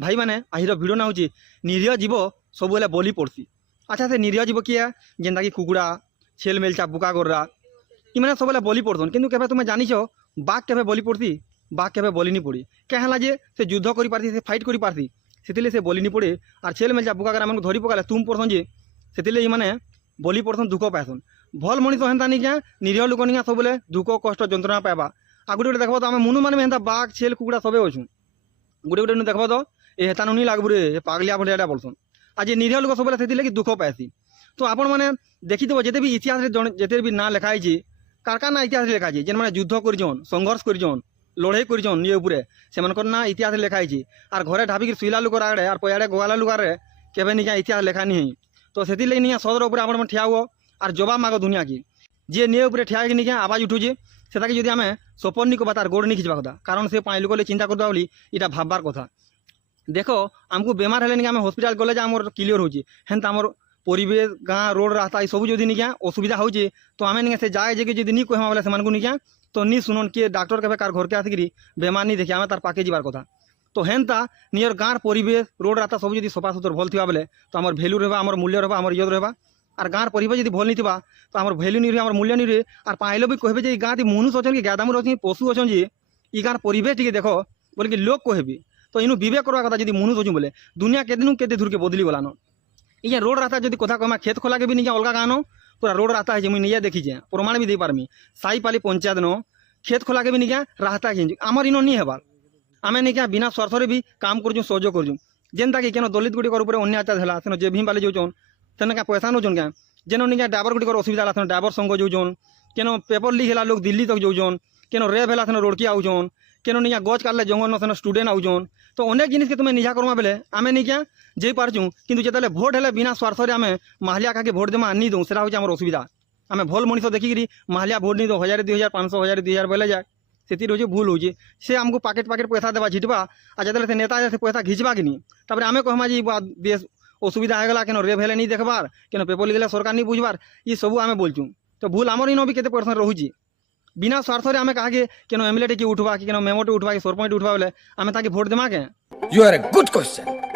भाई मैंने आहिर भिडियो ना हूँ निरीह जीव सब बलि पड़सी। अच्छा से निरीह जीव किए जेनता कि कुकुड़ा छेल मेलचा बुका गोर्रा इमाने सब बलि पड़सन किंतु केबे तुम जानिछ बाघ केबे बलि पड़सी बाघ केबे बलि नहीं पड़ी क्या है जे से युद्ध कर पारसी से फाइट कर पारसी से बलि नहीं पड़े और छेल मेलचा बुका गोरा मन धरी पकाले तुम पड़सन जे से इमाने बलि पड़सन दुख पाएसन भल मनीष हेन्ता नहीं क्या निरीह लोक नहीं सब दुख कष्ट जंत्रणा पाइबा आ गोटे गोटे देखो तो आम मुनु मैंने हेन्ता बाघ छेल कुकुड़ा सबे अच्छू गोटे गोटे देखो तो ये हेता नहीं लागू रे पागलिया भलिया बोलसन आज निरीह लोक सब से दुख पाएसी। तो आपण मैंने देखिदेव जिते भी इतिहास जिते भी ना लिखाई कार ना इतिहास लिखाई जेन मैंने युद्ध करजन संघर्ष करजन लड़ाई करजन ये उपरे से ना इतिहास लिखाई और घरे ढाबिक शुला लोक आड़े और पयाड़े गोवाला लोक आड़े केवे नहीं इतिहास लिखा नहीं। तो से नहीं सदर उपर आप ठिया हुआ और जवाब माग दुनिया की जे नहीं उपरे ठिया नहीं आवाज उठुचे से आम सपन नहीं कबा तार गोड़ नहीं खिंचवा कथा कारण से पाँच लोक चिंता करवा बोली इटा भाबार कथा। देख आमको बेमार है आम हस्पिटाल गले आम क्लीयर होची हेन्ता आम परिवेश गाँ रोड रास्ता सब जो नहीं क्या असुविधा हो तो आम नहीं से जाए जे कि नहीं कहमा बोले से नहीं क्या तो नहीं सुनन किए डॉक्टर के कार घर के आसिक बेमार नहीं देखिए आम तार पाके जीवार कथा। तो हेन्ता नियर गाँव परिवेश रोड रास्ता सब जो सफा सुतर भल थी बोले तो आम भैल्यू रहा आम मूल्य रहा आम इज्जत रहा और गाँव परिवेश जो भल नहीं थी तो आम भैल्यू नहीं रहे आम मूल्य नहीं रहे और पाइल भी कहबे गाँव मनुष्य अच्छे कि गादामुर अच्छे पशु अच्छे ये गाँव परिवेश टी देख बोले कि लोक कहबी तो इनू विवेक करवा कथा जी मनुष्य अच्छे बोले दुनिया के दिन के दूर के बदली गलान ये रोड रास्ता जो कथा कहमा खेत खोला के भी नहीं अलग गाँव पूरा रोड रास्ता है मुझे नहीं देखी प्रमाण भी दे पारमी साई पाली पंचायत न खेत खोला के भी नहीं रास्ता आमर इन नहीं हेबार आम नहीं क्या बिना स्वार्थ भी काम कर सहयोग कर जेनता कि दलित गुड़िकर अन्याचार है से जे भीम बाले जाऊन से क्या पैसा नौन क्या जेन नहीं ड्राइवर गुड़िकर असुविधा है ड्राइवर संग जाऊन केन पेपर लीक है लोग दिल्ली तक जाऊन केन रेप है से रोडकी आउन केन नहीं गच काटले जंगल से स्टूडेंट आउन तो अनेक जिनिस के तुम्हें निजा करमा बेले आम नहीं क्या जे पार्चु किंतु जिते भोट है बिना स्वार्थ आम माहिलिया क्या भोट देमा नहीं दूँ से आम असुविधा आम भल मनीष देखिकी माहिलिया भोट नहीं दो 1000 2000 500 1000 2000 बोले जाए से भूल हो से आमको पाकेट पाकेट पैसा देवा झिटवा आ जो नेता से पैसा घिचवा कि नहीं आम कहमा जी देश असुविधा होगा केन रेप हेले नहीं देखबार केन पेपर लिखले सरकार नहीं बुझबार ये सब आम बोलचु तो भूल आमर इन भी केते परसेंट रोचे बिना स्वार्थ आम कहा केन एमएलए टी उठवा कि मेमोटे उठवा कि सरपंच उठवा बोले आम ताकि भोट देमा के। You are a good question.